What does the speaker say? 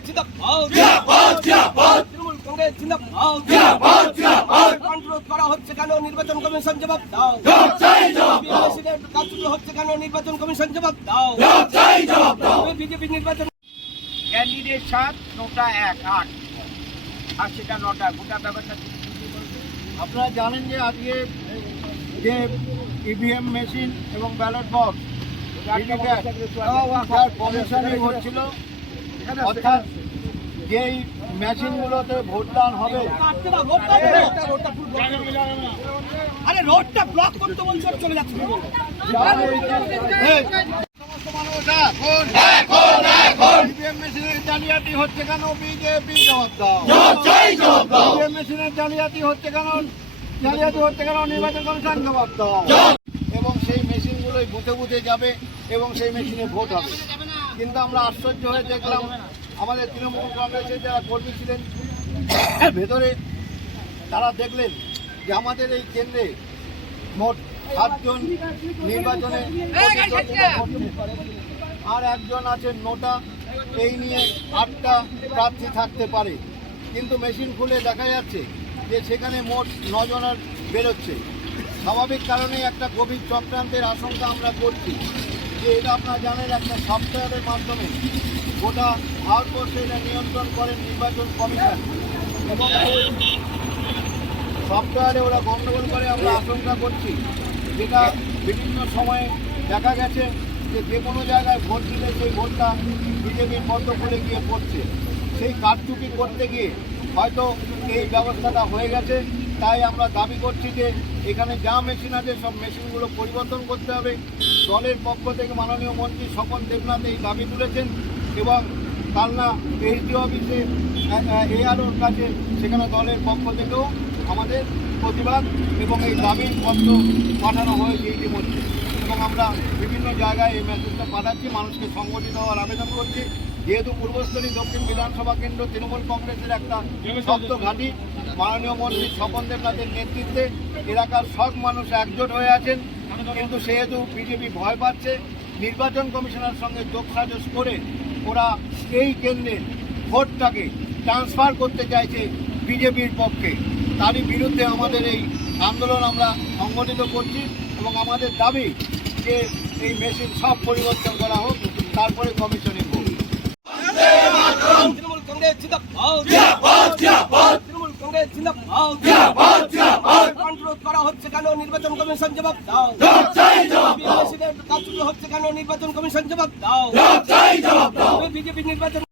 কংগ্রেস জিন্দাবাদ তৃণমূল কংগ্রেস জিন্দাবাদ। কন্ট্রোল করা হচ্ছে কেন? নির্বাচন কমিশন জবাব দাও। প্রেসিডেন্ট কাজগুলো হচ্ছে কেন? নির্বাচন কমিশন জবাব দাও। বিজেপি নির্বাচন ক্যান্ডিডেট সাত নটা এক আট। আর সেটা নটা গোটা ব্যাপারটা আপনারা জানেন যে আজকে যে ইভিএম মেশিন এবং ব্যালট বক্স হচ্ছিল অর্থাৎ যেই মেশিনগুলোতে ভোটদান হবে। আরে রোডটা ব্লক করতে বলছে চলে যাচ্ছে। মেশিনের জালিয়াতি হচ্ছে কেন? বিজেপি জবাব দাও। মেশিনের জালিয়াতি হচ্ছে কেন? জালিয়াতি হচ্ছে কেন? নির্বাচন কমিশন জবাব দাও। এবং সেই মেশিনগুলোই বুথে বুথে যাবে এবং সেই মেশিনে ভোট হবে। কিন্তু আমরা আশ্চর্য হয়ে দেখলাম আমাদের তৃণমূল কংগ্রেসের যারা কর্মী ছিলেন ভেতরে তারা দেখলেন যে আমাদের এই কেন্দ্রে মোট সাতজন নির্বাচনে আর একজন আছেন নোটা, এই নিয়ে আটটা প্রার্থী থাকতে পারে। কিন্তু মেশিন খুলে দেখা যাচ্ছে যে সেখানে মোট নজনের বেরোচ্ছে। স্বাভাবিক কারণেই একটা গভীর চক্রান্তের আশঙ্কা আমরা করছি। যে এটা আপনারা জানেন, একটা সফটওয়্যারের মাধ্যমে গোটা ভারতবর্ষে এটা নিয়ন্ত্রণ করেন নির্বাচন কমিশন। এবং সফটওয়্যারে ওরা গণ্ডগোল করে, আমরা আশঙ্কা করছি যেটা বিভিন্ন সময়ে দেখা গেছে যে যে কোনো জায়গায় ভোট দিলে সেই ভোটটা বিজেপির পদ্ম করে গিয়ে পড়ছে। সেই কারচুপি করতে গিয়ে হয়তো এই ব্যবস্থাটা হয়ে গেছে। তাই আমরা দাবি করছি যে এখানে যা মেশিন আছে, সব মেশিনগুলো পরিবর্তন করতে হবে। দলের পক্ষ থেকে মাননীয় মন্ত্রী স্বপন দেবনাথ এই দাবি তুলেছেন এবং কালনা এইচডি অফিসে এআরওর কাছে সেখানে দলের পক্ষ থেকেও আমাদের প্রতিবাদ এবং এই দাবির পত্র পাঠানো হয়েছে ইতিমধ্যে। এবং আমরা বিভিন্ন জায়গায় এই মেসেজটা পাঠাচ্ছি, মানুষকে সংগঠিত হওয়ার আবেদন করছি। যেহেতু পূর্বস্থলী দক্ষিণ বিধানসভা কেন্দ্র, তৃণমূল কংগ্রেসের একটা শক্ত ঘাঁটি, মাননীয় মন্ত্রী স্বপন দেবনাথের নেতৃত্বে। এলাকার সব মানুষ একজোট হয়ে আছেন, কিন্তু সেহেতু বিজেপি ভয় পাচ্ছে। নির্বাচন কমিশনের সঙ্গে যোগসাজস করে ওরা এই কেন্দ্রের ভোটটাকে ট্রান্সফার করতে চাইছে বিজেপির পক্ষে। তারই বিরুদ্ধে আমাদের এই আন্দোলন আমরা সংগঠিত করছি এবং আমাদের দাবি যে এই মেশিন সব পরিবর্তন করা হোক, তারপরে কমিশনে হোক তৃণমূল কংগ্রেস জিন্দাবাদ তৃণমূল কংগ্রেস জিন্দাবাদ কন্ট্রোল করা হচ্ছে কেন? নির্বাচন কমিশন জবাব দাও। কাজগুলো হচ্ছে কেন? নির্বাচন কমিশন জবাব দাও। বিজেপি নির্বাচন